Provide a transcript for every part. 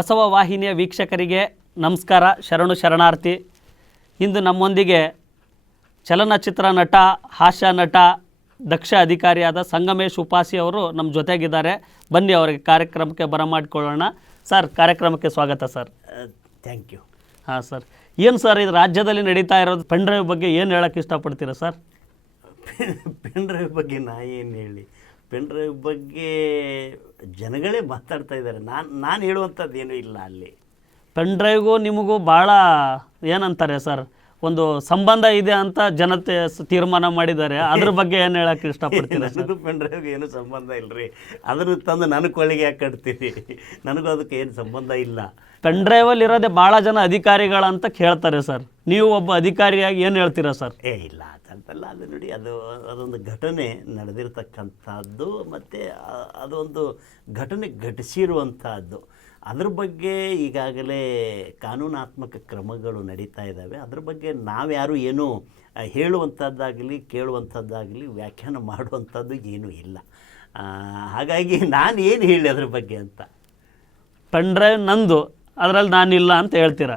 ಬಸವ ವಾಹಿನಿಯ ವೀಕ್ಷಕರಿಗೆ ನಮಸ್ಕಾರ ಶರಣು ಶರಣಾರ್ಥಿ. ಇಂದು ನಮ್ಮೊಂದಿಗೆ ಚಲನಚಿತ್ರ ನಟ ಹಾಸ್ಯ ನಟ ದಕ್ಷ ಅಧಿಕಾರಿಯಾದ ಸಂಗಮೇಶ್ ಉಪಾಸಿ ಅವರು ನಮ್ಮ ಜೊತೆಗಿದ್ದಾರೆ. ಬನ್ನಿ ಅವರಿಗೆ ಕಾರ್ಯಕ್ರಮಕ್ಕೆ ಬರಮಾಡಿಕೊಳ್ಳೋಣ. ಸರ್ ಕಾರ್ಯಕ್ರಮಕ್ಕೆ ಸ್ವಾಗತ ಸರ್. ಥ್ಯಾಂಕ್ ಯು ಹಾಂ ಸರ್. ಏನು ಸರ್ ಇದು ರಾಜ್ಯದಲ್ಲಿ ನಡೀತಾ ಇರೋದು? ಪೆನ್ ಡ್ರೈವ್ ಬಗ್ಗೆ ಏನು ಹೇಳೋಕ್ಕೆ ಇಷ್ಟಪಡ್ತೀರಾ ಸರ್? ಪೆನ್ ಡ್ರೈವ್ ಬಗ್ಗೆ ನಾ ಏನು ಹೇಳಿ? ಪೆನ್ ಡ್ರೈವ್ ಬಗ್ಗೆ ಜನಗಳೇ ಮಾತಾಡ್ತಾ ಇದ್ದಾರೆ. ನಾನು ನಾನು ಹೇಳುವಂಥದ್ದು ಏನೂ ಇಲ್ಲ ಅಲ್ಲಿ. ಪೆನ್ ಡ್ರೈವ್ಗೂ ನಿಮಗೂ ಭಾಳ ಏನಂತಾರೆ ಸರ್? ಒಂದು ಸಂಬಂಧ ಇದೆ ಅಂತ ಜನತೆ ಸ- ತೀರ್ಮಾನ ಮಾಡಿದ್ದಾರೆ. ಅದ್ರ ಬಗ್ಗೆ ಏನು ಹೇಳಕ್ಕೆ ಇಷ್ಟಪಡ್ತೀನಿ ನನಗೂ ಪೆನ್ ಡ್ರೈವ್ಗೆ ಏನೂ ಸಂಬಂಧ ಇಲ್ಲ ರೀ ಅದನ್ನು ತಂದು ನನಗೆ ಕೊಳ್ಳಿಗೆ ಯಾಕೆ ಕಟ್ತೀನಿ ನನಗೂ ಅದಕ್ಕೆ ಏನು ಸಂಬಂಧ ಇಲ್ಲ. ಪೆನ್ ಡ್ರೈವಲ್ಲಿ ಇರೋದೇ ಭಾಳ ಜನ ಅಧಿಕಾರಿಗಳಂತ ಕೇಳ್ತಾರೆ ಸರ್. ನೀವು ಒಬ್ಬ ಅಧಿಕಾರಿಯಾಗಿ ಏನು ಹೇಳ್ತೀರಾ ಸರ್? ಏ ಇಲ್ಲ ಅಂತಲ್ಲ ಅದು ನೋಡಿ, ಅದು, ಅದೊಂದು ಘಟನೆ ನಡೆದಿರ್ತಕ್ಕಂಥದ್ದು, ಮತ್ತು ಅದೊಂದು ಘಟನೆ ಘಟಿಸಿರುವಂಥದ್ದು. ಅದ್ರ ಬಗ್ಗೆ ಈಗಾಗಲೇ ಕಾನೂನಾತ್ಮಕ ಕ್ರಮಗಳು ನಡೀತಾ ಇದ್ದಾವೆ. ಅದ್ರ ಬಗ್ಗೆ ನಾವ್ಯಾರು ಏನು ಹೇಳುವಂಥದ್ದಾಗಲಿ, ಕೇಳುವಂಥದ್ದಾಗಲಿ ವ್ಯಾಖ್ಯಾನ ಮಾಡುವಂಥದ್ದು ಏನೂ ಇಲ್ಲ. ಹಾಗಾಗಿ ನಾನು ಏನು ಹೇಳಿ ಅದ್ರ ಬಗ್ಗೆ ಅಂತ? ಪಂಡ್ರೆ ನಂದು ಅದರಲ್ಲಿ ನಾನಿಲ್ಲ ಅಂತ ಹೇಳ್ತೀರ?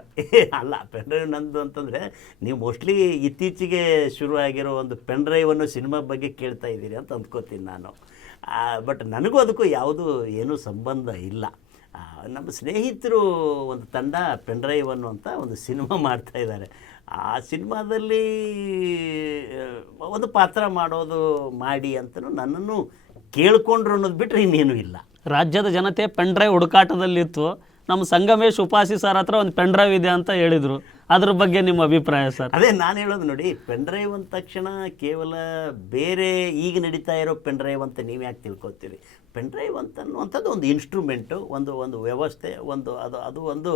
ಅಲ್ಲ ಪೆನ್ ಡ್ರೈವ್ ನಂದು ಅಂತಂದರೆ ನೀವು ಮೋಸ್ಟ್ಲಿ ಇತ್ತೀಚೆಗೆ ಶುರುವಾಗಿರೋ ಒಂದು ಪೆನ್ ಡ್ರೈವನ್ನು ಸಿನಿಮಾ ಬಗ್ಗೆ ಕೇಳ್ತಾ ಇದ್ದೀರಿ ಅಂತ ಅಂದ್ಕೋತೀನಿ ನಾನು. ಬಟ್ ನನಗೂ ಅದಕ್ಕೂ ಯಾವುದೂ ಏನೂ ಸಂಬಂಧ ಇಲ್ಲ. ನಮ್ಮ ಸ್ನೇಹಿತರು ಒಂದು ತಂಡ ಪೆನ್ ಡ್ರೈವ್ ಅನ್ನುವಂಥ ಒಂದು ಸಿನಿಮಾ ಮಾಡ್ತಾ ಇದ್ದಾರೆ. ಆ ಸಿನಿಮಾದಲ್ಲಿ ಒಂದು ಪಾತ್ರ ಮಾಡೋದು ಮಾಡಿ ಅಂತಲೂ ನನ್ನನ್ನು ಕೇಳ್ಕೊಂಡ್ರು ಅನ್ನೋದು ಬಿಟ್ಟರೆ ಇನ್ನೇನು ಇಲ್ಲ. ರಾಜ್ಯದ ಜನತೆ ಪೆನ್ ಡ್ರೈವ್ ಹುಡುಕಾಟದಲ್ಲಿತ್ತು. ನಮ್ಮ ಸಂಗಮೇಶ್ ಉಪಾಸಿ ಸರ್ ಹತ್ರ ಒಂದು ಪೆನ್ ಡ್ರೈವ್ ಇದೆ ಅಂತ ಹೇಳಿದರು. ಅದ್ರ ಬಗ್ಗೆ ನಿಮ್ಮ ಅಭಿಪ್ರಾಯ ಸರ್? ಅದೇ ನಾನು ಹೇಳೋದು ನೋಡಿ ಪೆನ್ ಡ್ರೈವ್ ಅಂದ ತಕ್ಷಣ ಕೇವಲ ಬೇರೆ ಈಗ ನಡೀತಾ ಇರೋ ಪೆನ್ ಡ್ರೈವ್ ಅಂತ ನೀವು ಯಾಕೆ ತಿಳ್ಕೊತೀರಿ? ಪೆನ್ ಡ್ರೈವ್ ಅಂತ ಅನ್ನುವಂಥದ್ದು ಒಂದು ಇನ್ಸ್ಟ್ರೂಮೆಂಟು ಒಂದು ಒಂದು ವ್ಯವಸ್ಥೆ, ಒಂದು ಅದು ಅದು ಒಂದು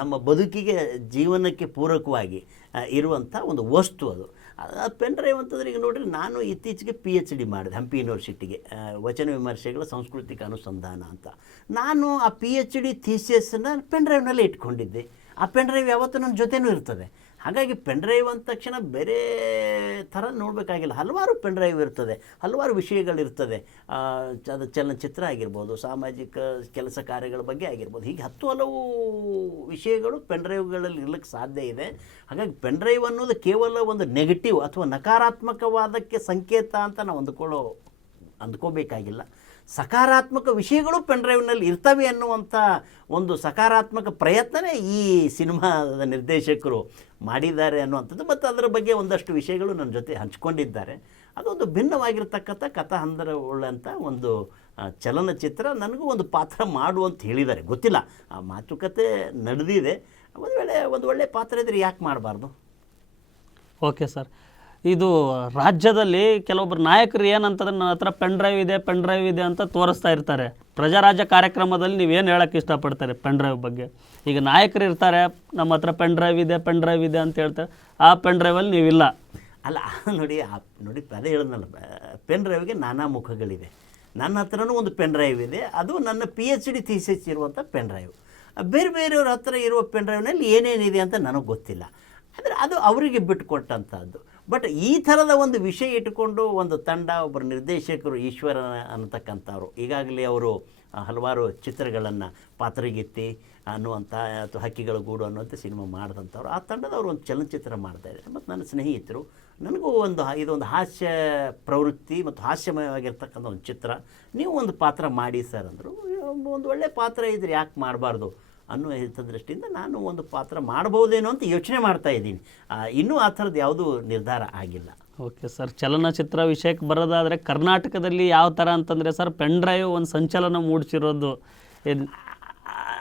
ನಮ್ಮ ಬದುಕಿಗೆ, ಜೀವನಕ್ಕೆ ಪೂರಕವಾಗಿ ಇರುವಂಥ ಒಂದು ವಸ್ತು ಅದು. ಪೆನ್ ಡ್ರೈವ್ ಅಂತಂದ್ರೆ ಈಗ ನೋಡಿರಿ ನಾನು ಇತ್ತೀಚೆಗೆ ಪಿ ಎಚ್ ಡಿ ಮಾಡಿದೆ ಹಂಪಿ ಯೂನಿವರ್ಸಿಟಿಗೆ ವಚನ ವಿಮರ್ಶೆಗಳ ಸಾಂಸ್ಕೃತಿಕ ಅನುಸಂಧಾನ ಅಂತ. ನಾನು ಆ ಪಿ ಎಚ್ ಡಿ ಥೀಸಿಯಸ್ಸನ್ನು ಪೆನ್ ಡ್ರೈವ್ನಲ್ಲೇ ಇಟ್ಕೊಂಡಿದ್ದೆ. ಆ ಪೆನ್ ಡ್ರೈವ್ ಯಾವತ್ತೂ ನನ್ನ ಜೊತೆನೂ ಇರ್ತದೆ. ಹಾಗಾಗಿ ಪೆನ್ ಡ್ರೈವ್ ಅಂದ ತಕ್ಷಣ ಬೇರೆ ಥರ ನೋಡಬೇಕಾಗಿಲ್ಲ. ಹಲವಾರು ಪೆನ್ ಡ್ರೈವ್ ಇರ್ತದೆ. ಹಲವಾರು ವಿಷಯಗಳಿರ್ತದೆ. ಅದು ಚಲನಚಿತ್ರ ಆಗಿರ್ಬೋದು, ಸಾಮಾಜಿಕ ಕೆಲಸ ಕಾರ್ಯಗಳ ಬಗ್ಗೆ ಆಗಿರ್ಬೋದು. ಹೀಗೆ ಹತ್ತು ಹಲವು ವಿಷಯಗಳು ಪೆನ್ ಡ್ರೈವ್ಗಳಲ್ಲಿ ಇರ್ಲಿಕ್ಕೆ ಸಾಧ್ಯ ಇದೆ. ಹಾಗಾಗಿ ಪೆನ್ ಡ್ರೈವ್ ಅನ್ನೋದು ಕೇವಲ ಒಂದು ನೆಗೆಟಿವ್ ಅಥವಾ ನಕಾರಾತ್ಮಕವಾದಕ್ಕೆ ಸಂಕೇತ ಅಂತ ನಾವು ಅಂದ್ಕೊಳ್ಳೋ, ಅಂದ್ಕೋಬೇಕಾಗಿಲ್ಲ. ಸಕಾರಾತ್ಮಕ ವಿಷಯಗಳು ಪೆನ್ ಡ್ರೈವ್ನಲ್ಲಿ ಇರ್ತವೆ ಅನ್ನುವಂಥ ಒಂದು ಸಕಾರಾತ್ಮಕ ಪ್ರಯತ್ನವೇ ಈ ಸಿನಿಮಾದ ನಿರ್ದೇಶಕರು ಮಾಡಿದ್ದಾರೆ ಅನ್ನುವಂಥದ್ದು ಮತ್ತು ಅದರ ಬಗ್ಗೆ ಒಂದಷ್ಟು ವಿಷಯಗಳು ನನ್ನ ಜೊತೆ ಹಂಚ್ಕೊಂಡಿದ್ದಾರೆ. ಅದೊಂದು ಭಿನ್ನವಾಗಿರ್ತಕ್ಕಂಥ ಕಥಾ ಹಂದರ ಉಳ್ಳಂಥ ಒಂದು ಚಲನಚಿತ್ರ ನನಗೂ ಒಂದು ಪಾತ್ರ ಮಾಡು ಅಂತ ಹೇಳಿದ್ದಾರೆ. ಗೊತ್ತಿಲ್ಲ, ಆ ಮಾತುಕತೆ ನಡೆದಿದೆ. ಒಂದು ವೇಳೆ, ಒಂದು ಒಳ್ಳೆಯ ಪಾತ್ರ ಇದ್ದರೆ ಯಾಕೆ ಮಾಡಬಾರ್ದು? Okay sir. ಇದು ರಾಜ್ಯದಲ್ಲಿ ಕೆಲವೊಬ್ಬರು ನಾಯಕರು ಏನಂತಂದ್ರೆ ನನ್ನ ಹತ್ರ ಪೆನ್ ಡ್ರೈವ್ ಇದೆ ಪೆನ್ ಡ್ರೈವ್ ಇದೆ ಅಂತ ತೋರಿಸ್ತಾ ಇರ್ತಾರೆ. ಪ್ರಜಾರಾಜ್ಯ ಕಾರ್ಯಕ್ರಮದಲ್ಲಿ ನೀವೇನು ಹೇಳೋಕ್ಕೆ ಇಷ್ಟಪಡ್ತಾರೆ ಪೆನ್ ಡ್ರೈವ್ ಬಗ್ಗೆ? ಈಗ ನಾಯಕರು ಇರ್ತಾರೆ, ನಮ್ಮ ಹತ್ರ ಪೆನ್ ಡ್ರೈವ್ ಇದೆ ಪೆನ್ ಡ್ರೈವ್ ಇದೆ ಅಂತ ಹೇಳ್ತಾರೆ. ಆ ಪೆನ್ ಡ್ರೈವಲ್ಲಿ ನೀವಿಲ್ಲ. ಅಲ್ಲ, ನೋಡಿ, ಆ, ನೋಡಿ ಅದೇ ಹೇಳಿದ್ನಲ್ಲ ಪೆನ್ ಡ್ರೈವ್ಗೆ ನಾನಾ ಮುಖಗಳಿವೆ. ನನ್ನ ಹತ್ರನೂ ಒಂದು ಪೆನ್ ಡ್ರೈವ್ ಇದೆ, ಅದು ನನ್ನ ಪಿ ಎಚ್ ಡಿ ಥೀಸಿಸ್ ಇರುವಂಥ ಪೆನ್ ಡ್ರೈವ್ ಬೇರೆ ಬೇರೆಯವ್ರ ಹತ್ರ ಇರುವ ಪೆನ್ ಡ್ರೈವ್ನಲ್ಲಿ ಏನೇನಿದೆ ಅಂತ ನನಗೆ ಗೊತ್ತಿಲ್ಲ. ಆದರೆ ಅದು ಅವರಿಗೆ ಬಿಟ್ಟುಕೊಟ್ಟಂಥದ್ದು ಬಟ್ ಈ ಥರದ ಒಂದು ವಿಷಯ ಇಟ್ಟುಕೊಂಡು ಒಂದು ತಂಡ, ಒಬ್ಬರು ನಿರ್ದೇಶಕರು ಈಶ್ವರ ಅನ್ನತಕ್ಕಂಥವ್ರು. ಈಗಾಗಲೇ ಅವರು ಹಲವಾರು ಚಿತ್ರಗಳನ್ನು ಪಾತ್ರಗಿತ್ತಿ ಅನ್ನುವಂಥ, ಅಥವಾ ಹಕ್ಕಿಗಳ, ಗೂಡು ಅನ್ನುವಂಥ ಸಿನಿಮಾ ಮಾಡಿದಂಥವ್ರು. ಆ ತಂಡದವರು ಒಂದು ಚಲನಚಿತ್ರ ಮಾಡ್ತಾ ಇದ್ದಾರೆ. ಮತ್ತು ನನ್ನ ಸ್ನೇಹಿತರು, ನನಗೂ ಒಂದು ಇದೊಂದು ಹಾಸ್ಯ ಪ್ರವೃತ್ತಿ ಮತ್ತು ಹಾಸ್ಯಮಯವಾಗಿರ್ತಕ್ಕಂಥ ಒಂದು ಚಿತ್ರ. ನೀವು ಒಂದು ಪಾತ್ರ ಮಾಡಿ ಸರ್ ಅಂದರು, ಒಂದು ಒಳ್ಳೆಯ ಪಾತ್ರ ಇದ್ರೆ ಯಾಕೆ ಮಾಡಬಾರ್ದು? ಅನ್ನೋ ಹಿತದೃಷ್ಟಿಯಿಂದ ನಾನು ಒಂದು ಪಾತ್ರ ಮಾಡಬಹುದೇನೋ ಅಂತ ಯೋಚನೆ ಮಾಡ್ತಾ ಇದ್ದೀನಿ. ಇನ್ನೂ ಆ ಥರದ್ದು ಯಾವುದೂ ನಿರ್ಧಾರ ಆಗಿಲ್ಲ. ಓಕೆ ಸರ್ ಚಲನಚಿತ್ರ ವಿಷಯಕ್ಕೆ ಬರೋದಾದರೆ ಕರ್ನಾಟಕದಲ್ಲಿ ಯಾವ ಥರ ಅಂತಂದರೆ ಸರ್ ಪೆನ್ ಡ್ರೈವ್ ಒಂದು ಸಂಚಲನ ಮೂಡಿಸಿರೋದು ಏನ್-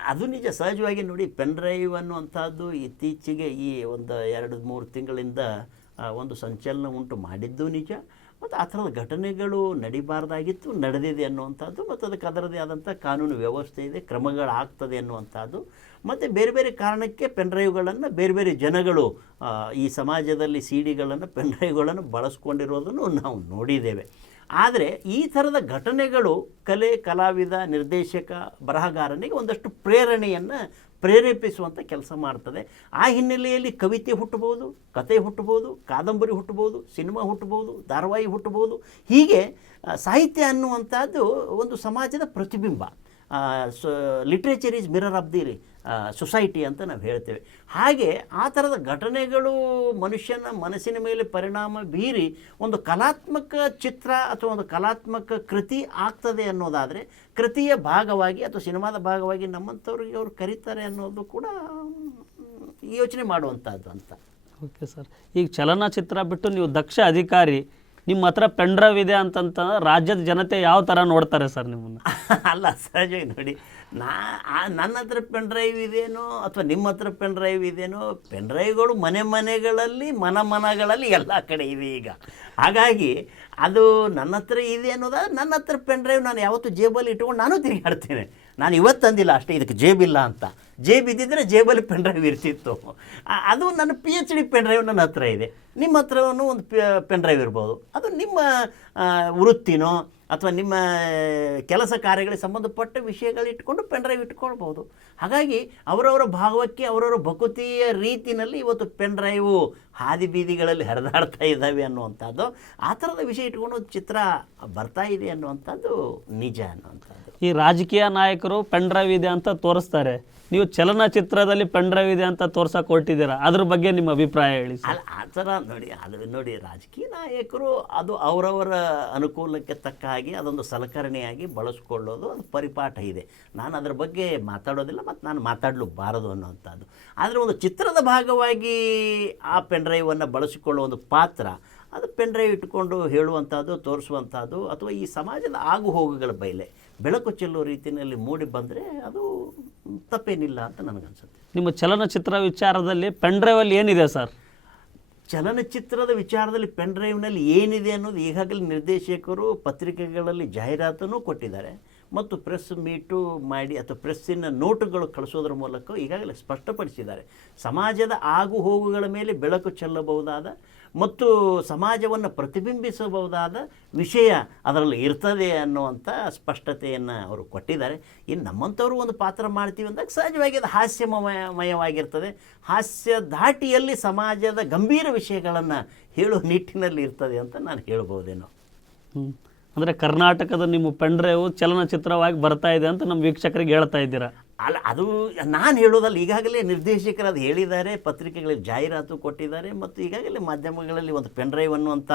ಅದು ನಿಜ ಸಹಜವಾಗಿ ನೋಡಿ ಪೆನ್ ಡ್ರೈವ್ ಅನ್ನುವಂಥದ್ದು ಇತ್ತೀಚೆಗೆ ಈ ಒಂದು ಎರಡು ಮೂರು ತಿಂಗಳಿಂದ ಒಂದು ಸಂಚಲನ ಉಂಟು ಮಾಡಿದ್ದು ನಿಜ. ಮತ್ತು ಆ ಥರದ ಘಟನೆಗಳು ನಡಿಬಾರ್ದಾಗಿತ್ತು, ನಡೆದಿದೆ ಅನ್ನುವಂಥದ್ದು ಮತ್ತು ಅದಕ್ಕೆ ಅದರದೇ ಆದಂಥ ಕಾನೂನು ವ್ಯವಸ್ಥೆ ಇದೆ, ಕ್ರಮಗಳಾಗ್ತದೆ ಅನ್ನುವಂಥದ್ದು. ಮತ್ತು ಬೇರೆ ಬೇರೆ ಕಾರಣಕ್ಕೆ ಪೆನ್ಡ್ರೈವ್ಗಳನ್ನು ಬೇರೆ ಬೇರೆ ಜನಗಳು ಈ ಸಮಾಜದಲ್ಲಿ ಸಿ ಡಿಗಳನ್ನು ಪೆನ್ಡ್ರೈವ್ಗಳನ್ನು ಬಳಸ್ಕೊಂಡಿರೋದನ್ನು ನಾವು ನೋಡಿದ್ದೇವೆ. ಆದರೆ ಈ ಥರದ ಘಟನೆಗಳು ಕಲೆ, ಕಲಾವಿದ, ನಿರ್ದೇಶಕ, ಬರಹಗಾರನಿಗೆ ಒಂದಷ್ಟು ಪ್ರೇರಣೆಯನ್ನು ಪ್ರೇರೇಪಿಸುವಂಥ ಕೆಲಸ ಮಾಡ್ತದೆ. ಆ ಹಿನ್ನೆಲೆಯಲ್ಲಿ ಕವಿತೆ ಹುಟ್ಟಬಹುದು, ಕತೆ ಹುಟ್ಟಬಹುದು, ಕಾದಂಬರಿ ಹುಟ್ಟಬಹುದು, ಸಿನಿಮಾ ಹುಟ್ಟಬಹುದು, ಧಾರಾವಾಹಿ ಹುಟ್ಟಬಹುದು. ಹೀಗೆ ಸಾಹಿತ್ಯ ಅನ್ನುವಂಥದ್ದು ಒಂದು ಸಮಾಜದ ಪ್ರತಿಬಿಂಬ. Literature is mirror of the society ಅಂತ ನಾವು ಹೇಳ್ತೇವೆ. ಹಾಗೆ ಆ ಥರದ ಘಟನೆಗಳು ಮನುಷ್ಯನ ಮನಸ್ಸಿನ ಮೇಲೆ ಪರಿಣಾಮ ಬೀರಿ ಒಂದು ಕಲಾತ್ಮಕ ಚಿತ್ರ ಅಥವಾ ಒಂದು ಕಲಾತ್ಮಕ ಕೃತಿ ಆಗ್ತದೆ ಅನ್ನೋದಾದರೆ ಕೃತಿಯ ಭಾಗವಾಗಿ ಅಥವಾ ಸಿನಿಮಾದ ಭಾಗವಾಗಿ ನಮ್ಮಂಥವ್ರಿಗೆ ಅವರು ಕರೀತಾರೆ ಅನ್ನೋದು ಕೂಡ ಯೋಚನೆ ಮಾಡುವಂಥದ್ದು ಅಂತ. Okay sir. ಈಗ ಚಲನಚಿತ್ರ ಬಿಟ್ಟು ನೀವು ದಕ್ಷ ಅಧಿಕಾರಿ ನಿಮ್ಮ ಹತ್ರ ಪೆಂಡ್ರೈವ್ ಇದೆ ಅಂತಂತ ರಾಜ್ಯದ ಜನತೆ ಯಾವ ಥರ ನೋಡ್ತಾರೆ ಸರ್ ನಿಮ್ಮನ್ನು? ಅಲ್ಲ ಸಹಜವಾಗಿ ನೋಡಿ. ನಾ ನನ್ನ ಹತ್ರ ಪೆನ್ ಡ್ರೈವ್ ಇದೇನೋ ಅಥವಾ ನಿಮ್ಮ ಹತ್ರ ಪೆನ್ ಡ್ರೈವ್ ಇದೇನೋ ಪೆನ್ ಡ್ರೈವ್ಗಳು ಮನೆ ಮನೆಗಳಲ್ಲಿ, ಮನ ಮನಗಳಲ್ಲಿ ಎಲ್ಲ ಕಡೆ ಇದೆ ಈಗ. ಹಾಗಾಗಿ ಅದು ನನ್ನ ಹತ್ರ ಇದೆ ಅನ್ನೋದಾದ್ರೆ ನನ್ನ ಹತ್ರ ಪೆನ್ ಡ್ರೈವ್ ನಾನು ಯಾವತ್ತೂ ಜೇಬಲ್ಲಿ ಇಟ್ಕೊಂಡು ನಾನು ತಿರುಗಾಡ್ತೇನೆ. ನಾನು ಇವತ್ತು ತಂದಿಲ್ಲ ಅಷ್ಟೇ, ಇದಕ್ಕೆ ಜೇಬಿಲ್ಲ ಅಂತ. ಜೇಬ್ ಇದ್ದಿದ್ದರೆ ಜೇಬಲ್ಲಿ ಪೆನ್ ಡ್ರೈವ್ ಇರ್ತಿತ್ತು. ಅದು ನನ್ನ P H D pen drive ನನ್ನ ಹತ್ರ ಇದೆ. ನಿಮ್ಮ ಹತ್ರನೂ ಒಂದು ಪೆನ್ ಡ್ರೈವ್ ಇರ್ಬೋದು. ಅದು ನಿಮ್ಮ ವೃತ್ತಿನೋ ಅಥವಾ ನಿಮ್ಮ ಕೆಲಸ ಕಾರ್ಯಗಳಿಗೆ ಸಂಬಂಧಪಟ್ಟ ವಿಷಯಗಳು ಇಟ್ಕೊಂಡು ಪೆನ್ ಡ್ರೈವ್ ಇಟ್ಕೊಳ್ಬೋದು. ಹಾಗಾಗಿ ಅವರವರ ಭಾಗವಕ್ಕೆ ಅವರವರ ಭಕುತಿಯ ರೀತಿಯಲ್ಲಿ ಇವತ್ತು ಪೆನ್ ಡ್ರೈವು ಹಾದಿ ಬೀದಿಗಳಲ್ಲಿ ಹರಿದಾಡ್ತಾ ಇದ್ದಾವೆ ಅನ್ನುವಂಥದ್ದು, ಆ ಥರದ ವಿಷಯ ಇಟ್ಕೊಂಡು ಚಿತ್ರ ಬರ್ತಾ ಇದೆ ಅನ್ನುವಂಥದ್ದು ನಿಜ ಅನ್ನುವಂಥದ್ದು. ಈ ರಾಜಕೀಯ ನಾಯಕರು ಪೆಂಡ್ರೈವ್ ಇದೆ ಅಂತ ತೋರಿಸ್ತಾರೆ. ನೀವು ಚಲನಚಿತ್ರದಲ್ಲಿ ಪೆಂಡ್ರೈವ್ ಇದೆ ಅಂತ ತೋರ್ಸಕ್ಕೆ ಹೊರಟಿದ್ದೀರಾ? ಅದ್ರ ಬಗ್ಗೆ ನಿಮ್ಮ ಅಭಿಪ್ರಾಯ ಹೇಳಿ ಅಲ್ಲ, ಆ ಥರ ನೋಡಿ, ಅದು ನೋಡಿ, ರಾಜಕೀಯ ನಾಯಕರು ಅದು ಅವರವರ ಅನುಕೂಲಕ್ಕೆ ತಕ್ಕ ಹಾಗೆ ಅದೊಂದು ಸಲಕರಣೆಯಾಗಿ ಬಳಸ್ಕೊಳ್ಳೋದು ಅದು ಪರಿಪಾಠ ಇದೆ. ನಾನು ಅದರ ಬಗ್ಗೆ ಮಾತಾಡೋದಿಲ್ಲ ಮತ್ತು ನಾನು ಮಾತಾಡಲೂಬಾರದು ಅನ್ನೋವಂಥದ್ದು. ಆದರೆ ಒಂದು ಚಿತ್ರದ ಭಾಗವಾಗಿ ಆ ಪೆಂಡ್ರೈವನ್ನು ಬಳಸಿಕೊಳ್ಳುವ ಒಂದು ಪಾತ್ರ, ಅದು ಪೆಂಡ್ರೈವ್ ಇಟ್ಕೊಂಡು ಹೇಳುವಂಥದ್ದು, ತೋರಿಸುವಂಥದ್ದು ಅಥವಾ ಈ ಸಮಾಜದ ಆಗು ಹೋಗುಗಳ ಬಯಲೆ ಬೆಳಕು ಚೆಲ್ಲುವ ರೀತಿಯಲ್ಲಿ ಮೂಡಿ ಬಂದರೆ ಅದು ತಪ್ಪೇನಿಲ್ಲ ಅಂತ ನನಗನ್ಸುತ್ತೆ. ನಿಮ್ಮ ಚಲನಚಿತ್ರ ವಿಚಾರದಲ್ಲಿ ಪೆಂಡ್ರೈವಲ್ಲಿ ಏನಿದೆ ಸರ್? ಚಲನಚಿತ್ರದ ವಿಚಾರದಲ್ಲಿ ಪೆನ್ಡ್ರೈವ್ನಲ್ಲಿ ಏನಿದೆ ಅನ್ನೋದು ಈಗಾಗಲೇ ನಿರ್ದೇಶಕರು ಪತ್ರಿಕೆಗಳಲ್ಲಿ ಜಾಹೀರಾತನ್ನು ಕೊಟ್ಟಿದ್ದಾರೆ. ಮತ್ತು ಪ್ರೆಸ್ ಮೀಟು ಮಾಡಿ ಅಥವಾ ಪ್ರೆಸ್ಸಿನ ನೋಟುಗಳು ಕಳಿಸೋದ್ರ ಮೂಲಕ ಈಗಾಗಲೇ ಸ್ಪಷ್ಟಪಡಿಸಿದ್ದಾರೆ. ಸಮಾಜದ ಆಗು ಹೋಗುಗಳ ಮೇಲೆ ಬೆಳಕು ಚೆಲ್ಲಬಹುದಾದ ಮತ್ತು ಸಮಾಜವನ್ನು ಪ್ರತಿಬಿಂಬಿಸಬಹುದಾದ ವಿಷಯ ಅದರಲ್ಲಿ ಇರ್ತದೆ ಅನ್ನುವಂಥ ಸ್ಪಷ್ಟತೆಯನ್ನು ಅವರು ಕೊಟ್ಟಿದ್ದಾರೆ. ಇನ್ನು ನಮ್ಮಂಥವ್ರು ಒಂದು ಪಾತ್ರ ಮಾಡ್ತೀವಿ ಅಂದಾಗ ಸಹಜವಾಗಿ ಅದು ಹಾಸ್ಯಮಯವಾಗಿರ್ತದೆ. ಹಾಸ್ಯ ದಾಟಿಯಲ್ಲಿ ಸಮಾಜದ ಗಂಭೀರ ವಿಷಯಗಳನ್ನು ಹೇಳುವ ನಿಟ್ಟಿನಲ್ಲಿ ಇರ್ತದೆ ಅಂತ ನಾನು ಹೇಳ್ಬೋದೇನೋ. ಅಂದರೆ ಕರ್ನಾಟಕದ ನಿಮ್ಮ ಪೆಂಡ್ರೇವು ಚಲನಚಿತ್ರವಾಗಿ ಬರ್ತಾ ಇದೆ ಅಂತ ನಮ್ಮ ವೀಕ್ಷಕರಿಗೆ ಹೇಳ್ತಾ ಇದ್ದೀರಾ? ಅಲ್ಲ, ಅದು ನಾನು ಹೇಳೋದಲ್ಲ, ಈಗಾಗಲೇ ನಿರ್ದೇಶಕರು ಅದು ಹೇಳಿದ್ದಾರೆ, ಪತ್ರಿಕೆಗಳಲ್ಲಿ ಜಾಹೀರಾತು ಕೊಟ್ಟಿದ್ದಾರೆ, ಮತ್ತು ಈಗಾಗಲೇ ಮಾಧ್ಯಮಗಳಲ್ಲಿ ಒಂದು ಪೆನ್ಡ್ರೈವ್ ಅನ್ನುವಂಥ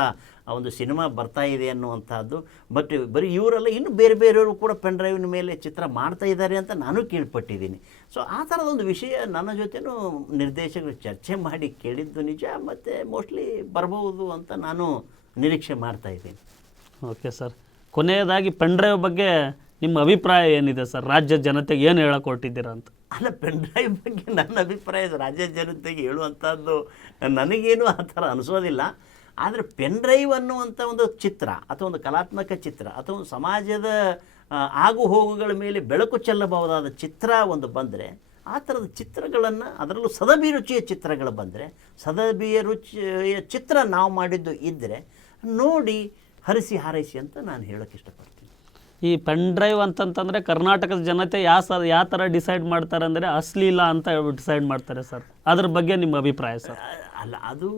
ಆ ಒಂದು ಸಿನಿಮಾ ಬರ್ತಾ ಇದೆ ಅನ್ನುವಂಥದ್ದು. ಬಟ್ ಬರೀ ಇವರೆಲ್ಲ, ಇನ್ನು ಬೇರೆ ಬೇರೆಯವರು ಕೂಡ ಪೆನ್ಡ್ರೈವಿನ ಮೇಲೆ ಚಿತ್ರ ಮಾಡ್ತಾ ಇದ್ದಾರೆ ಅಂತ ನಾನು ಕೇಳ್ಪಟ್ಟಿದ್ದೀನಿ. ಸೊ ಆ ಥರದ ಒಂದು ವಿಷಯ ನನ್ನ ಜೊತೆನೂ ನಿರ್ದೇಶಕರು ಚರ್ಚೆ ಮಾಡಿ ಕೇಳಿದ್ದು ನಿಜ, ಮತ್ತು ಮೋಸ್ಟ್ಲಿ ಬರಬಹುದು ಅಂತ ನಾನು ನಿರೀಕ್ಷೆ ಮಾಡ್ತಾ ಇದ್ದೀನಿ. ಓಕೆ ಸರ್ ಕೊನೆಯದಾಗಿ ಪೆಂಡ್ರೈವ್ ಬಗ್ಗೆ ನಿಮ್ಮ ಅಭಿಪ್ರಾಯ ಏನಿದೆ ಸರ್? ರಾಜ್ಯ ಜನತೆಗೆ ಏನು ಹೇಳಕ್ಕೆ ಹೊರಟಿದ್ದೀರಾ ಅಂತ? ಅಲ್ಲ ಪೆನ್ ಡ್ರೈವ್ ಬಗ್ಗೆ ನನ್ನ ಅಭಿಪ್ರಾಯ ರಾಜ್ಯ ಜನತೆಗೆ ಹೇಳುವಂಥದ್ದು ನನಗೇನು ಆ ಥರ ಅನಿಸೋದಿಲ್ಲ. ಆದರೆ ಪೆನ್ ಡ್ರೈವ್ ಅನ್ನುವಂಥ ಒಂದು ಚಿತ್ರ ಅಥವಾ ಒಂದು ಕಲಾತ್ಮಕ ಚಿತ್ರ ಅಥವಾ ಒಂದು ಸಮಾಜದ ಆಗು ಹೋಗುಗಳ ಮೇಲೆ ಬೆಳಕು ಚೆಲ್ಲಬಹುದಾದ ಚಿತ್ರ ಒಂದು ಬಂದರೆ, ಆ ಥರದ ಚಿತ್ರಗಳನ್ನು ಅದರಲ್ಲೂ ಸದಭಿರುಚಿಯ ಚಿತ್ರಗಳು ಬಂದರೆ ಸದಭಿಯ ರುಚಿಯ ಚಿತ್ರ ನಾವು ಮಾಡಿದ್ದು ಇದ್ದರೆ ನೋಡಿ ಹರಿಸಿ ಹಾರೈಸಿ ಅಂತ ನಾನು ಹೇಳೋಕ್ಕೆ ಇಷ್ಟಪಡ್ತೀನಿ. ಈ ಪೆನ್ ಡ್ರೈವ್ ಅಂತಂತಂದರೆ ಕರ್ನಾಟಕದ ಜನತೆ ಯಾವ ಸರ್ ಯಾವ ಥರ ಡಿಸೈಡ್ ಮಾಡ್ತಾರೆ ಅಂದರೆ ಅಶ್ಲೀಲ ಅಂತ ಡಿಸೈಡ್ ಮಾಡ್ತಾರೆ ಸರ್. ಅದ್ರ ಬಗ್ಗೆ ನಿಮ್ಮ ಅಭಿಪ್ರಾಯ ಸರ್? ಅಲ್ಲ, ಅದು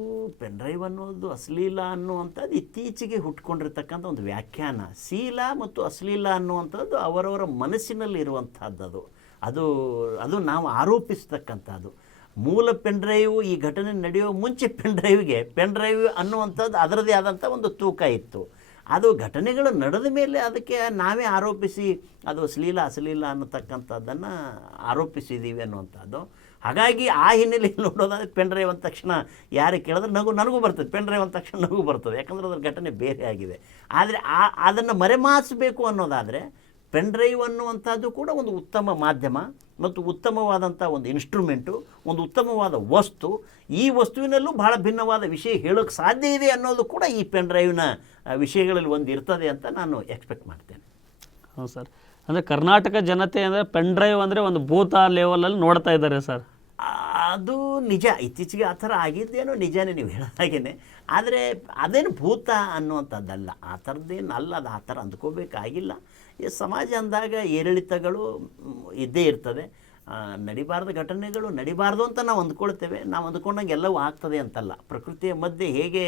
ಪೆನ್ ಡ್ರೈವ್ ಅನ್ನೋದು ಅಶ್ಲೀಲ ಅನ್ನುವಂಥದ್ದು ಇತ್ತೀಚೆಗೆ ಹುಟ್ಕೊಂಡಿರ್ತಕ್ಕಂಥ ಒಂದು ವ್ಯಾಖ್ಯಾನ. ಶೀಲ ಮತ್ತು ಅಶ್ಲೀಲ ಅನ್ನುವಂಥದ್ದು ಅವರವರ ಮನಸ್ಸಿನಲ್ಲಿ ಇರುವಂಥದ್ದು ಅದು ಅದು ಅದು ನಾವು ಆರೋಪಿಸ್ತಕ್ಕಂಥದ್ದು. ಮೂಲ ಪೆನ್ ಡ್ರೈವ್ ಈ ಘಟನೆ ನಡೆಯುವ ಮುಂಚೆ ಪೆನ್ ಡ್ರೈವ್ಗೆ ಪೆನ್ ಡ್ರೈವ್ ಅನ್ನುವಂಥದ್ದು ಅದರದೇ ಆದಂಥ ಒಂದು ತೂಕ ಇತ್ತು. ಅದು ಘಟನೆಗಳು ನಡೆದ ಮೇಲೆ ಅದಕ್ಕೆ ನಾವೇ ಆರೋಪಿಸಿ, ಅದು ಅಶ್ಲೀಲ ಅಶ್ಲೀಲ ಅನ್ನತಕ್ಕಂಥದ್ದನ್ನು ಆರೋಪಿಸಿದ್ದೀವಿ ಅನ್ನುವಂಥದ್ದು. ಹಾಗಾಗಿ ಆ ಹಿನ್ನೆಲೆಯಲ್ಲಿ ನೋಡೋದಾದ್ರೆ ಪೆನ್ ಅಂದ ತಕ್ಷಣ ಯಾರು ಕೇಳಿದ್ರೆ ನಗು ನನಗೂ ಬರ್ತದೆ. ಪೆನ್ ಅಂದ ತಕ್ಷಣ ನಗು ಬರ್ತದೆ. ಯಾಕಂದ್ರೆ ಅದರ ಘಟನೆ ಬೇರೆ ಆಗಿದೆ. ಆದರೆ ಆ, ಅದನ್ನು ಮರೆಮಾಚಬೇಕು ಅನ್ನೋದಾದರೆ ಪೆನ್ ಡ್ರೈವ್ ಅನ್ನುವಂಥದ್ದು ಕೂಡ ಒಂದು ಉತ್ತಮ ಮಾಧ್ಯಮ ಮತ್ತು ಉತ್ತಮವಾದಂಥ ಒಂದು ಇನ್ಸ್ಟ್ರೂಮೆಂಟು ಒಂದು ಉತ್ತಮವಾದ ವಸ್ತು. ಈ ವಸ್ತುವಿನಲ್ಲೂ ಬಹಳ ಭಿನ್ನವಾದ ವಿಷಯ ಹೇಳೋಕ್ಕೆ ಸಾಧ್ಯ ಇದೆ ಅನ್ನೋದು ಕೂಡ ಈ ಪೆನ್ ಡ್ರೈವ್ನ ವಿಷಯಗಳಲ್ಲಿ ಒಂದು ಇರ್ತದೆ ಅಂತ ನಾನು ಎಕ್ಸ್ಪೆಕ್ಟ್ ಮಾಡ್ತೇನೆ. ಹೌದು ಸರ್. ಅಂದರೆ ಕರ್ನಾಟಕ ಜನತೆ ಅಂದರೆ ಪೆನ್ ಡ್ರೈವ್ ಅಂದರೆ ಒಂದು ಭೂತ ಲೆವೆಲಲ್ಲಿ ನೋಡ್ತಾ ಇದ್ದಾರೆ ಸರ್. ಅದು ನಿಜ. ಇತ್ತೀಚೆಗೆ ಆ ಥರ ಆಗಿದ್ದೇನೋ ನಿಜನೇ ನೀವು ಹೇಳೋ ಹಾಗೇನೆ. ಆದರೆ ಅದೇನು ಭೂತ ಅನ್ನುವಂಥದ್ದಲ್ಲ. ಆ ಥರದ್ದೇನು ಅಲ್ಲ. ಅದು ಆ ಥರ ಅಂದ್ಕೋಬೇಕಾಗಿಲ್ಲ. ಈ ಸಮಾಜ ಅಂದಾಗ ಏರಿಳಿತಗಳು ಇದ್ದೇ ಇರ್ತದೆ. ನಡಿಬಾರದ ಘಟನೆಗಳು ನಡಿಬಾರ್ದು ಅಂತ ನಾವು ಅಂದ್ಕೊಳ್ತೇವೆ. ನಾವು ಅಂದ್ಕೊಂಡಂಗೆ ಎಲ್ಲವೂ ಆಗ್ತದೆ ಅಂತಲ್ಲ. ಪ್ರಕೃತಿಯ ಮಧ್ಯೆ ಹೇಗೆ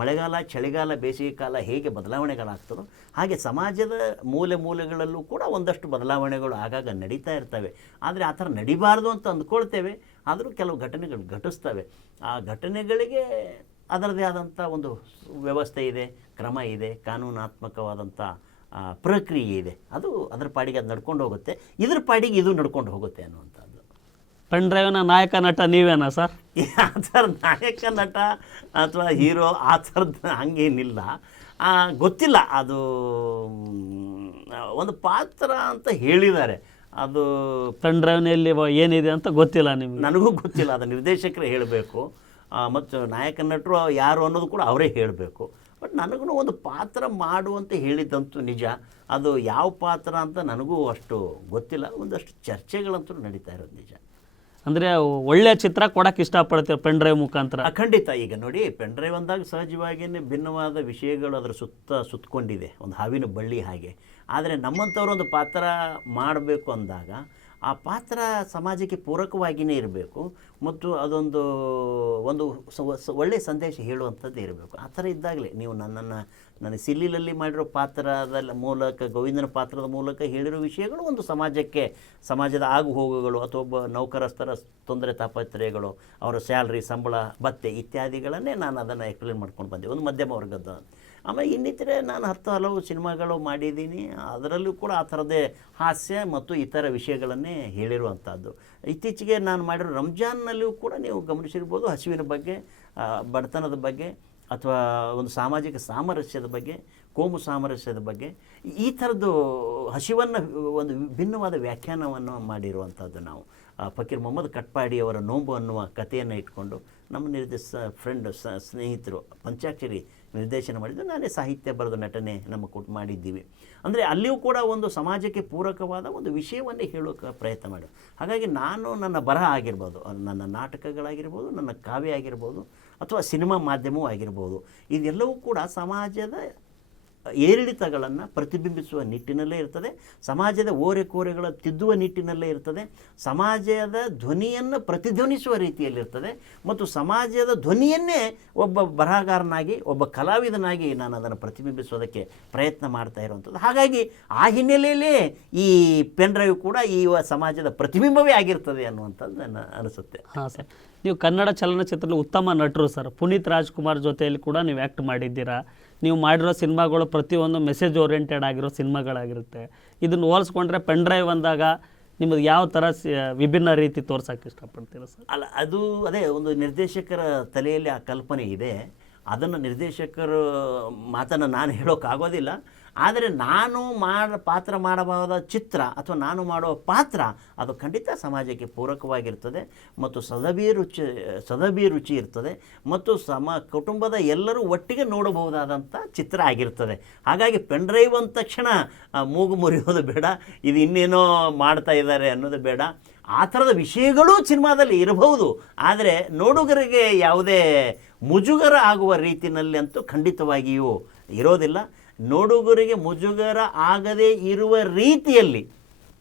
ಮಳೆಗಾಲ, ಚಳಿಗಾಲ, ಬೇಸಿಗೆ ಕಾಲ ಹೇಗೆ ಬದಲಾವಣೆಗಳಾಗ್ತದೋ ಹಾಗೆ ಸಮಾಜದ ಮೂಲೆ ಮೂಲೆಗಳಲ್ಲೂ ಕೂಡ ಒಂದಷ್ಟು ಬದಲಾವಣೆಗಳು ಆಗಾಗ ನಡೀತಾ ಇರ್ತವೆ. ಆದರೆ ಆ ಥರ ನಡಿಬಾರ್ದು ಅಂತ ಅಂದ್ಕೊಳ್ತೇವೆ. ಆದರೂ ಕೆಲವು ಘಟನೆಗಳು ಘಟಿಸ್ತವೆ. ಆ ಘಟನೆಗಳಿಗೆ ಅದರದೇ ಆದಂಥ ಒಂದು ವ್ಯವಸ್ಥೆ ಇದೆ, ಕ್ರಮ ಇದೆ ಕಾನೂನಾತ್ಮಕವಾದಂಥ ಪ್ರಕ್ರಿಯೆ ಇದೆ. ಅದು ಅದರ ಪಾಡಿಗೆ ಅದು ನಡ್ಕೊಂಡು ಹೋಗುತ್ತೆ. ಇದ್ರ ಪಾಡಿಗೆ ಇದು ನಡ್ಕೊಂಡು ಹೋಗುತ್ತೆ ಅನ್ನುವಂಥದ್ದು. ಪೆನ್ ಡ್ರೈವ್ನ ನಾಯಕ ನಟ ನೀವೇನಾ ಸರ್? ಆ ಥರ ನಾಯಕ ನಟ ಅಥವಾ ಹೀರೋ ಆ ಥರದ್ದು ಹಂಗೇನಿಲ್ಲ. ಗೊತ್ತಿಲ್ಲ. ಅದು ಒಂದು ಪಾತ್ರ ಅಂತ ಹೇಳಿದ್ದಾರೆ. ಅದು ಪೆನ್ ಡ್ರೈವ್ನಲ್ಲಿ ಏನಿದೆ ಅಂತ ಗೊತ್ತಿಲ್ಲ ನಿಮ್ಗೆ? ನನಗೂ ಗೊತ್ತಿಲ್ಲ. ಅದು ನಿರ್ದೇಶಕರೇ ಹೇಳಬೇಕು. ಮತ್ತು ನಾಯಕ ನಟರು ಯಾರು ಅನ್ನೋದು ಕೂಡ ಅವರೇ ಹೇಳಬೇಕು. ಬಟ್ ನನಗೂ ಒಂದು ಪಾತ್ರ ಮಾಡುವಂತ ಹೇಳಿದ್ದಂತೂ ನಿಜ. ಅದು ಯಾವ ಪಾತ್ರ ಅಂತ ನನಗೂ ಅಷ್ಟು ಗೊತ್ತಿಲ್ಲ. ಒಂದಷ್ಟು ಚರ್ಚೆಗಳಂತೂ ನಡೀತಾ ಇರೋದು ನಿಜ. ಅಂದರೆ ಒಳ್ಳೆಯ ಚಿತ್ರ ಕೊಡಕ್ಕೆ ಇಷ್ಟಪಡ್ತೀವಿ ಪೆನ್ ಡ್ರೈವ್ ಮುಖಾಂತರ ಖಂಡಿತ. ಈಗ ನೋಡಿ ಪೆನ್ಡ್ರೈವ್ ಅಂದಾಗ ಸಹಜವಾಗಿಯೇ ಭಿನ್ನವಾದ ವಿಷಯಗಳು ಅದರ ಸುತ್ತ ಸುತ್ತಕೊಂಡಿದೆ ಒಂದು ಹಾವಿನ ಬಳ್ಳಿ ಹಾಗೆ. ಆದರೆ ನಮ್ಮಂಥವ್ರು ಒಂದು ಪಾತ್ರ ಮಾಡಬೇಕು ಅಂದಾಗ ಆ ಪಾತ್ರ ಸಮಾಜಕ್ಕೆ ಪೂರಕವಾಗಿಯೇ ಇರಬೇಕು ಮತ್ತು ಅದೊಂದು ಒಂದು ಒಳ್ಳೆಯ ಸಂದೇಶ ಹೇಳುವಂಥದ್ದು ಇರಬೇಕು. ಆ ಥರ ಇದ್ದಾಗಲೇ ನೀವು ನನ್ನನ್ನು ನನ್ನ ಸಿಲ್ಲಿಲಲ್ಲಿ ಮಾಡಿರೋ ಪಾತ್ರದ ಮೂಲಕ, ಗೋವಿಂದನ ಪಾತ್ರದ ಮೂಲಕ ಹೇಳಿರೋ ವಿಷಯಗಳು ಒಂದು ಸಮಾಜಕ್ಕೆ, ಸಮಾಜದ ಆಗು ಹೋಗುಗಳು ಅಥವಾ ಒಬ್ಬ ನೌಕರಸ್ಥರ ತೊಂದರೆ ತಾಪತ್ರಯಗಳು, ಅವರ ಸ್ಯಾಲ್ರಿ, ಸಂಬಳ, ಭತ್ತೆ ಇತ್ಯಾದಿಗಳನ್ನೇ ನಾನು ಅದನ್ನು ಎಕ್ಸ್ಪ್ಲೇನ್ ಮಾಡ್ಕೊಂಡು ಬಂದೆ. ಒಂದು ಮಧ್ಯಮ ವರ್ಗದ ಆಮೇಲೆ ಇನ್ನಿತರೆ ನಾನು ಹತ್ತು ಹಲವು ಸಿನಿಮಾಗಳು ಮಾಡಿದ್ದೀನಿ. ಅದರಲ್ಲೂ ಕೂಡ ಆ ಥರದ್ದೇ ಹಾಸ್ಯ ಮತ್ತು ಇತರ ವಿಷಯಗಳನ್ನೇ ಹೇಳಿರುವಂಥದ್ದು. ಇತ್ತೀಚೆಗೆ ನಾನು ಮಾಡಿರೋ ರಂಜಾನ್ನಲ್ಲಿಯೂ ಕೂಡ ನೀವು ಗಮನಿಸಿರ್ಬೋದು ಹಸಿವಿನ ಬಗ್ಗೆ ಬಡತನದ ಬಗ್ಗೆ ಅಥವಾ ಒಂದು ಸಾಮಾಜಿಕ ಸಾಮರಸ್ಯದ ಬಗ್ಗೆ, ಕೋಮು ಸಾಮರಸ್ಯದ ಬಗ್ಗೆ. ಈ ಥರದ್ದು ಹಸಿವನ್ನು ಒಂದು ಭಿನ್ನವಾದ ವ್ಯಾಖ್ಯಾನವನ್ನು ಮಾಡಿರುವಂಥದ್ದು ನಾವು. ಫಕೀರ್ ಮೊಹಮ್ಮದ್ ಕಟ್ಪಾಡಿ ಅವರ ನೋಂಬು ಅನ್ನುವ ಕಥೆಯನ್ನು ಇಟ್ಕೊಂಡು ನಮ್ಮ ನಿರ್ದೇಶ ಫ್ರೆಂಡ್ ಸ್ನೇಹಿತರು, ಪಂಚಾಕ್ಷರಿ ನಿರ್ದೇಶನ ಮಾಡಿದ್ದು ನಾನೇ ಸಾಹಿತ್ಯ ಬರೆದು ನಟನೆ ನಮ್ಮ ಕೊಟ್ಟು ಮಾಡಿದ್ದೀವಿ. ಅಂದರೆ ಅಲ್ಲಿಯೂ ಕೂಡ ಒಂದು ಸಮಾಜಕ್ಕೆ ಪೂರಕವಾದ ಒಂದು ವಿಷಯವನ್ನೇ ಹೇಳೋಕೆ ಪ್ರಯತ್ನ ಮಾಡಿ. ಹಾಗಾಗಿ ನಾನು ನನ್ನ ಬರಹ ಆಗಿರ್ಬೋದು, ನನ್ನ ನಾಟಕಗಳಾಗಿರ್ಬೋದು, ನನ್ನ ಕಾವ್ಯ ಆಗಿರ್ಬೋದು, ಅಥವಾ ಸಿನಿಮಾ ಮಾಧ್ಯಮವೂ ಆಗಿರ್ಬೋದು, ಇದೆಲ್ಲವೂ ಕೂಡ ಸಮಾಜದ ಏರಿಳಿತಗಳನ್ನು ಪ್ರತಿಬಿಂಬಿಸುವ ನಿಟ್ಟಿನಲ್ಲೇ ಇರ್ತದೆ. ಸಮಾಜದ ಓರೆ ಕೋರೆಗಳ ತಿದ್ದುವ ನಿಟ್ಟಿನಲ್ಲೇ ಇರ್ತದೆ. ಸಮಾಜದ ಧ್ವನಿಯನ್ನು ಪ್ರತಿಧ್ವನಿಸುವ ರೀತಿಯಲ್ಲಿರ್ತದೆ. ಮತ್ತು ಸಮಾಜದ ಧ್ವನಿಯನ್ನೇ ಒಬ್ಬ ಬರಹಗಾರನಾಗಿ, ಒಬ್ಬ ಕಲಾವಿದನಾಗಿ ನಾನು ಅದನ್ನು ಪ್ರತಿಬಿಂಬಿಸೋದಕ್ಕೆ ಪ್ರಯತ್ನ ಮಾಡ್ತಾ ಇರುವಂಥದ್ದು. ಹಾಗಾಗಿ ಆ ಹಿನ್ನೆಲೆಯಲ್ಲೇ ಈ ಪೆನ್ ಡ್ರೈವ್ ಕೂಡ ಈ ಸಮಾಜದ ಪ್ರತಿಬಿಂಬವೇ ಆಗಿರ್ತದೆ ಅನ್ನುವಂಥದ್ದು ನನ್ನ ಅನಿಸುತ್ತೆ. ಹಾಂ ಸರ್. ನೀವು ಕನ್ನಡ ಚಲನಚಿತ್ರದಲ್ಲಿ ಉತ್ತಮ ನಟರು ಸರ್. ಪುನೀತ್ ರಾಜ್ಕುಮಾರ್ ಜೊತೆಯಲ್ಲಿ ಕೂಡ ನೀವು ಆ್ಯಕ್ಟ್ ಮಾಡಿದ್ದೀರಾ? ನೀವು ಮಾಡಿರೋ ಸಿನಿಮಾಗಳು ಪ್ರತಿಯೊಂದು ಮೆಸೇಜ್ ಓರಿಯೆಂಟೆಡ್ ಆಗಿರೋ ಸಿನಿಮಾಗಳಾಗಿರುತ್ತೆ. ಇದನ್ನು ಹೋಲಿಸ್ಕೊಂಡ್ರೆ ಪೆನ್ ಡ್ರೈವ್ ಅಂದಾಗ ನಿಮಗೆ ಯಾವ ಥರ ವಿಭಿನ್ನ ರೀತಿ ತೋರ್ಸೋಕ್ಕೆ ಇಷ್ಟಪಡ್ತೀರ ಸರ್? ಅಲ್ಲ, ಅದು ಅದೇ ಒಂದು ನಿರ್ದೇಶಕರ ತಲೆಯಲ್ಲಿ ಆ ಕಲ್ಪನೆ ಇದೆ. ಅದನ್ನು ನಿರ್ದೇಶಕರು ಮಾತನ್ನು ನಾನು ಹೇಳೋಕ್ಕಾಗೋದಿಲ್ಲ. ಆದರೆ ನಾನು ಮಾಡ ಪಾತ್ರ ಮಾಡಬಹುದಾದ ಚಿತ್ರ ಅಥವಾ ನಾನು ಮಾಡುವ ಪಾತ್ರ ಅದು ಖಂಡಿತ ಸಮಾಜಕ್ಕೆ ಪೂರಕವಾಗಿರ್ತದೆ ಮತ್ತು ಸದಭಿ ರುಚಿ ಸದಭಿ ರುಚಿ ಇರ್ತದೆ ಮತ್ತು ಸಮ ಕುಟುಂಬದ ಎಲ್ಲರೂ ಒಟ್ಟಿಗೆ ನೋಡಬಹುದಾದಂಥ ಚಿತ್ರ ಆಗಿರ್ತದೆ. ಹಾಗಾಗಿ ಪೆನ್ ಡ್ರೈವ್ ಅಂದ ತಕ್ಷಣ ಮೂಗು ಮುರಿಯೋದು ಬೇಡ, ಇದು ಇನ್ನೇನೋ ಮಾಡ್ತಾ ಇದ್ದಾರೆ ಅನ್ನೋದು ಬೇಡ. ಆ ಥರದ ವಿಷಯಗಳೂ ಸಿನಿಮಾದಲ್ಲಿ ಇರಬಹುದು, ಆದರೆ ನೋಡುಗರಿಗೆ ಯಾವುದೇ ಮುಜುಗರ ಆಗುವ ರೀತಿಯಲ್ಲಿ ಅಂತೂ ಖಂಡಿತವಾಗಿಯೂ ಇರೋದಿಲ್ಲ. ನೋಡುಗರಿಗೆ ಮುಜುಗರ ಆಗದೇ ಇರುವ ರೀತಿಯಲ್ಲಿ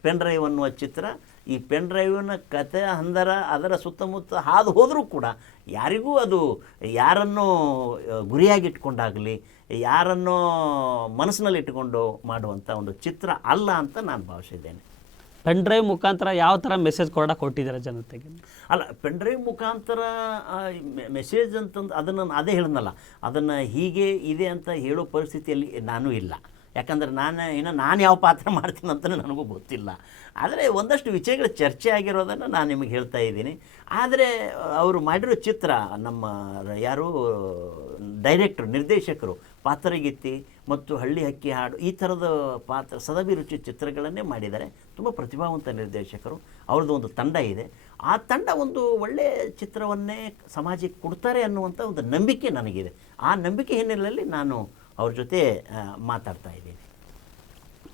ಪೆನ್ ಡ್ರೈವ್ ಅನ್ನುವ ಚಿತ್ರ, ಈ ಪೆನ್ಡ್ರೈವಿನ ಕತೆ ಹಂದರ ಅದರ ಸುತ್ತಮುತ್ತ ಹಾದು ಹೋದರೂ ಕೂಡ ಯಾರಿಗೂ ಅದು ಯಾರನ್ನು ಗುರಿಯಾಗಿಟ್ಕೊಂಡಾಗಲಿ, ಯಾರನ್ನು ಮನಸ್ಸಿನಲ್ಲಿಟ್ಟುಕೊಂಡು ಮಾಡುವಂಥ ಒಂದು ಚಿತ್ರ ಅಲ್ಲ ಅಂತ ನಾನು ಭಾವಿಸಿದ್ದೇನೆ ಪೆನ್ ಡ್ರೈವ್ ಮುಖಾಂತರ ಯಾವ ಥರ ಮೆಸೇಜ್ ಕೊಡಕ್ಕೆ ಕೊಟ್ಟಿದ್ದಾರೆ ಜನತೆಗೆ? ಅಲ್ಲ ಪೆನ್ ಡ್ರೈವ್ ಮುಖಾಂತರ ಮೆಸೇಜ್ ಅಂತಂದು, ಅದನ್ನು ಅದೇ ಹೇಳಿದ್ನಲ್ಲ, ಅದನ್ನು ಹೀಗೆ ಇದೆ ಅಂತ ಹೇಳೋ ಪರಿಸ್ಥಿತಿಯಲ್ಲಿ ನಾನು ಇಲ್ಲ. ಯಾಕಂದ್ರೆ ನಾನು, ಇನ್ನು ನಾನು ಯಾವ ಪಾತ್ರ ಮಾಡ್ತೀನಿ ಅಂತ ನನಗೂ ಗೊತ್ತಿಲ್ಲ. ಆದರೆ ಒಂದಷ್ಟು ವಿಷಯಗಳು ಚರ್ಚೆ ಆಗಿರೋದನ್ನು ನಾನು ನಿಮಗೆ ಹೇಳ್ತಾ ಇದ್ದೀನಿ. ಆದರೆ, ಅವರು ಮಾಡಿರೋ ಚಿತ್ರ, ನಮ್ಮ ಯಾರು ಡೈರೆಕ್ಟ್ರು ನಿರ್ದೇಶಕರು ಪಾತ್ರಗೀತಿ ಮತ್ತು ಹಳ್ಳಿ ಹಕ್ಕಿ ಹಾಡು ಈ ಥರದ ಪಾತ್ರ ಸದಭಿರುಚಿ ಚಿತ್ರಗಳನ್ನೇ ಮಾಡಿದ್ದಾರೆ. ತುಂಬ ಪ್ರತಿಭಾವಂತ ನಿರ್ದೇಶಕರು. ಅವ್ರದ್ದು ಒಂದು ತಂಡ ಇದೆ. ಆ ತಂಡ ಒಂದು ಒಳ್ಳೆಯ ಚಿತ್ರವನ್ನೇ ಸಮಾಜಕ್ಕೆ ಕೊಡ್ತಾರೆ ಅನ್ನುವಂಥ ಒಂದು ನಂಬಿಕೆ ನನಗಿದೆ. ಆ ನಂಬಿಕೆ ಹಿನ್ನೆಲೆಯಲ್ಲಿ ನಾನು ಅವ್ರ ಜೊತೆ ಮಾತಾಡ್ತಾ ಇದ್ದೀನಿ.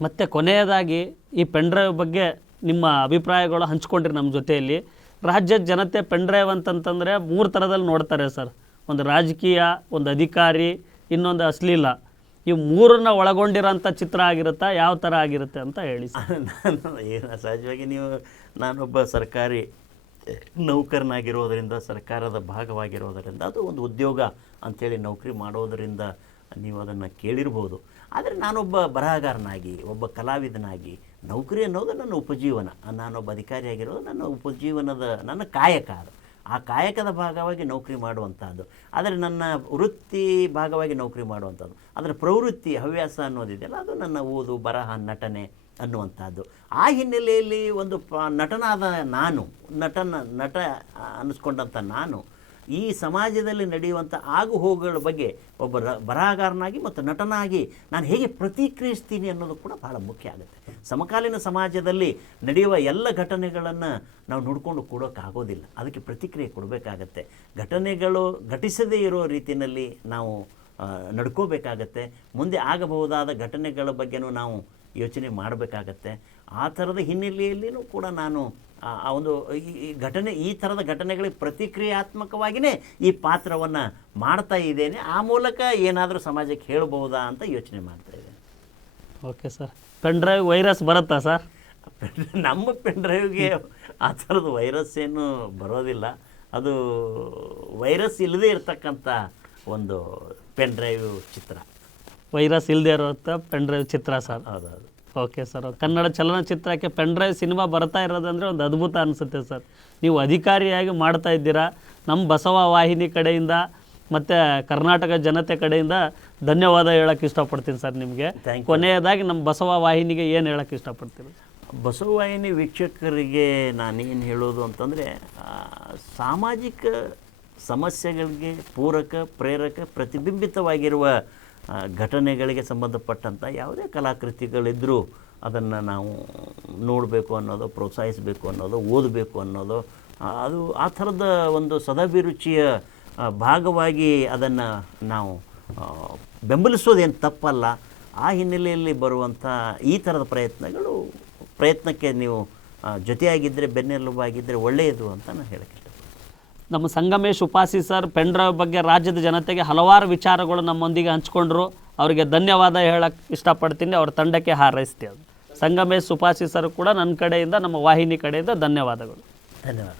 ಮತ್ತು ಕೊನೆಯದಾಗಿ ಈ ಪೆನ್ ಡ್ರೈವ್ ಬಗ್ಗೆ ನಿಮ್ಮ ಅಭಿಪ್ರಾಯಗಳು ಹಂಚ್ಕೊಂಡ್ರಿ ನಮ್ಮ ಜೊತೆಯಲ್ಲಿ. ರಾಜ್ಯದ ಜನತೆ ಪೆನ್ ಡ್ರೈವ್ ಅಂತಂತಂದರೆ ಮೂರು ಥರದಲ್ಲಿ ನೋಡ್ತಾರೆ ಸರ್. ಒಂದು ರಾಜಕೀಯ, ಒಂದು ಅಧಿಕಾರಿ, ಇನ್ನೊಂದು ಅಶ್ಲೀಲ. ಈ ಮೂರನ್ನ ಒಳಗೊಂಡಿರೋಂಥ ಚಿತ್ರ ಆಗಿರುತ್ತಾ? ಯಾವ ಥರ ಆಗಿರುತ್ತೆ ಅಂತ ಹೇಳಿ ನಾನು ಏನು, ಸಹಜವಾಗಿ ನೀವು, ನಾನೊಬ್ಬ ಸರ್ಕಾರಿ ನೌಕರನಾಗಿರೋದರಿಂದ, ಸರ್ಕಾರದ ಭಾಗವಾಗಿರೋದರಿಂದ, ಅದು ಒಂದು ಉದ್ಯೋಗ ಅಂಥೇಳಿ ನೌಕರಿ ಮಾಡೋದರಿಂದ ನೀವು ಅದನ್ನು ಕೇಳಿರ್ಬೋದು. ಆದರೆ ನಾನೊಬ್ಬ ಬರಹಗಾರನಾಗಿ, ಒಬ್ಬ ಕಲಾವಿದನಾಗಿ, ನೌಕರಿ ಅನ್ನೋದು ನನ್ನ ಉಪಜೀವನ. ನಾನೊಬ್ಬ ಅಧಿಕಾರಿಯಾಗಿರೋದು ನನ್ನ ಉಪಜೀವನದ, ನನ್ನ ಕಾಯಕ ಅದು. ಆ ಕಾಯಕದ ಭಾಗವಾಗಿ ನೌಕರಿ ಮಾಡುವಂಥದ್ದು ಆದರೆ ನನ್ನ ವೃತ್ತಿ ಭಾಗವಾಗಿ ನೌಕರಿ ಮಾಡುವಂಥದ್ದು ಅದರ ಪ್ರವೃತ್ತಿ, ಹವ್ಯಾಸ ಅನ್ನೋದಿದೆಯಲ್ಲ ಅದು ನನ್ನ ಓದು, ಬರಹ, ನಟನೆ ಅನ್ನುವಂಥದ್ದು ಆ ಹಿನ್ನೆಲೆಯಲ್ಲಿ ಒಂದು ನಟನಾದ ನಾನು, ನಟನ, ನಟ ಅನ್ನಿಸ್ಕೊಂಡಂಥ ನಾನು ಈ ಸಮಾಜದಲ್ಲಿ ನಡೆಯುವಂಥ ಆಗು ಹೋಗುಗಳ ಬಗ್ಗೆ ಒಬ್ಬ ಬರಹಗಾರನಾಗಿ ಮತ್ತು ನಟನಾಗಿ ನಾನು ಹೇಗೆ ಪ್ರತಿಕ್ರಿಯಿಸ್ತೀನಿ ಅನ್ನೋದು ಕೂಡ ಬಹಳ ಮುಖ್ಯ ಆಗುತ್ತೆ. ಸಮಕಾಲೀನ ಸಮಾಜದಲ್ಲಿ ನಡೆಯುವ ಎಲ್ಲ ಘಟನೆಗಳನ್ನು ನಾವು ನೋಡಿಕೊಂಡು ಕೊಡೋಕ್ಕಾಗೋದಿಲ್ಲ. ಅದಕ್ಕೆ ಪ್ರತಿಕ್ರಿಯೆ ಕೊಡಬೇಕಾಗತ್ತೆ. ಘಟನೆಗಳು ಘಟಿಸದೇ ಇರೋ ರೀತಿಯಲ್ಲಿ ನಾವು ನಡ್ಕೋಬೇಕಾಗತ್ತೆ. ಮುಂದೆ ಆಗಬಹುದಾದ ಘಟನೆಗಳ ಬಗ್ಗೆನೂ ನಾವು ಯೋಚನೆ ಮಾಡಬೇಕಾಗತ್ತೆ. ಆ ಥರದ ಹಿನ್ನೆಲೆಯಲ್ಲಿಯೂ ಕೂಡ ನಾನು ಆ ಒಂದು ಈ ಘಟನೆ ಈ ಥರದ ಘಟನೆಗಳಿಗೆ ಪ್ರತಿಕ್ರಿಯಾತ್ಮಕವಾಗಿಯೇ ಈ ಪಾತ್ರವನ್ನು ಮಾಡ್ತಾ ಇದ್ದೇನೆ. ಆ ಮೂಲಕ ಏನಾದರೂ ಸಮಾಜಕ್ಕೆ ಹೇಳಬಹುದಾ ಅಂತ ಯೋಚನೆ ಮಾಡ್ತಾ ಇದ್ದೇನೆ. Okay sir. Pen drive virus ಬರುತ್ತಾ ಸರ್? ನಮ್ಮ ಪೆನ್ ಡ್ರೈವ್ಗೆ ಆ ಥರದ ವೈರಸ್ ಏನು ಬರೋದಿಲ್ಲ. ಅದು ವೈರಸ್ ಇಲ್ಲದೇ ಇರತಕ್ಕಂಥ ಒಂದು ಪೆನ್ ಡ್ರೈವ್ ಚಿತ್ರ. ವೈರಸ್ ಇಲ್ಲದೆ ಇರುವಂಥ ಪೆನ್ ಡ್ರೈವ್ ಚಿತ್ರ ಸರ್. ಹೌದೌದು. Okay sir. ಕನ್ನಡ ಚಲನಚಿತ್ರಕ್ಕೆ ಪೆನ್ ಡ್ರೈವ್ ಸಿನಿಮಾ ಬರ್ತಾ ಇರೋದಂದರೆ ಒಂದು ಅದ್ಭುತ ಅನಿಸುತ್ತೆ ಸರ್. ನೀವು ಅಧಿಕಾರಿಯಾಗಿ ಮಾಡ್ತಾ ಇದ್ದೀರಾ. ನಮ್ಮ ಬಸವ ವಾಹಿನಿ ಕಡೆಯಿಂದ ಮತ್ತು ಕರ್ನಾಟಕ ಜನತೆ ಕಡೆಯಿಂದ ಧನ್ಯವಾದ ಹೇಳಕ್ಕೆ ಇಷ್ಟಪಡ್ತೀನಿ ಸರ್ ನಿಮಗೆ. ಕೊನೆಯದಾಗಿ ನಮ್ಮ ಬಸವ ವಾಹಿನಿಗೆ ಏನು ಹೇಳಕ್ಕೆ ಇಷ್ಟಪಡ್ತೀರಿ? ಬಸವವಾಹಿನಿ ವೀಕ್ಷಕರಿಗೆ ನಾನೇನು ಹೇಳೋದು ಅಂತಂದರೆ ಸಾಮಾಜಿಕ ಸಮಸ್ಯೆಗಳಿಗೆ ಪೂರಕ ಪ್ರೇರಕ ಪ್ರತಿಬಿಂಬಿತವಾಗಿರುವ ಘಟನೆಗಳಿಗೆ ಸಂಬಂಧಪಟ್ಟಂಥ ಯಾವುದೇ ಕಲಾಕೃತಿಗಳಿದ್ದರೂ ಅದನ್ನು ನಾವು ನೋಡಬೇಕು ಅನ್ನೋದು, ಪ್ರೋತ್ಸಾಹಿಸಬೇಕು ಅನ್ನೋದು, ಓದಬೇಕು ಅನ್ನೋದು ಅದು ಆ ಥರದ ಒಂದು ಸದಾಭಿರುಚಿಯ ಭಾಗವಾಗಿ ಅದನ್ನು ನಾವು ಬೆಂಬಲಿಸೋದೇನು ತಪ್ಪಲ್ಲ. ಆ ಹಿನ್ನೆಲೆಯಲ್ಲಿ ಬರುವಂಥ ಈ ಥರದ ಪ್ರಯತ್ನಗಳು ಪ್ರಯತ್ನಕ್ಕೆ ನೀವು ಜೊತೆಯಾಗಿದ್ದರೆ ಬೆನ್ನೆಲುಬಾಗಿದ್ದರೆ ಒಳ್ಳೆಯದು ಅಂತ ನಾನು ಹೇಳಕ್ಕೆ ನಮ್ಮ Sangamesh Upasi sir pen drive ಬಗ್ಗೆ ರಾಜ್ಯದ ಜನತೆಗೆ ಹಲವಾರು ವಿಚಾರಗಳು ನಮ್ಮೊಂದಿಗೆ ಹಂಚ್ಕೊಂಡ್ರು. ಅವರಿಗೆ ಧನ್ಯವಾದ ಹೇಳಕ್ಕೆ ಇಷ್ಟಪಡ್ತೀನಿ. ಅವ್ರ ತಂಡಕ್ಕೆ ಹಾರೈಸ್ತೀವಿ. ಸಂಗಮೇಶ್ ಉಪಾಸಿ ಸರ್ ಕೂಡ ನನ್ನ ಕಡೆಯಿಂದ, ನಮ್ಮ ವಾಹಿನಿ ಕಡೆಯಿಂದ ಧನ್ಯವಾದಗಳು. ಧನ್ಯವಾದ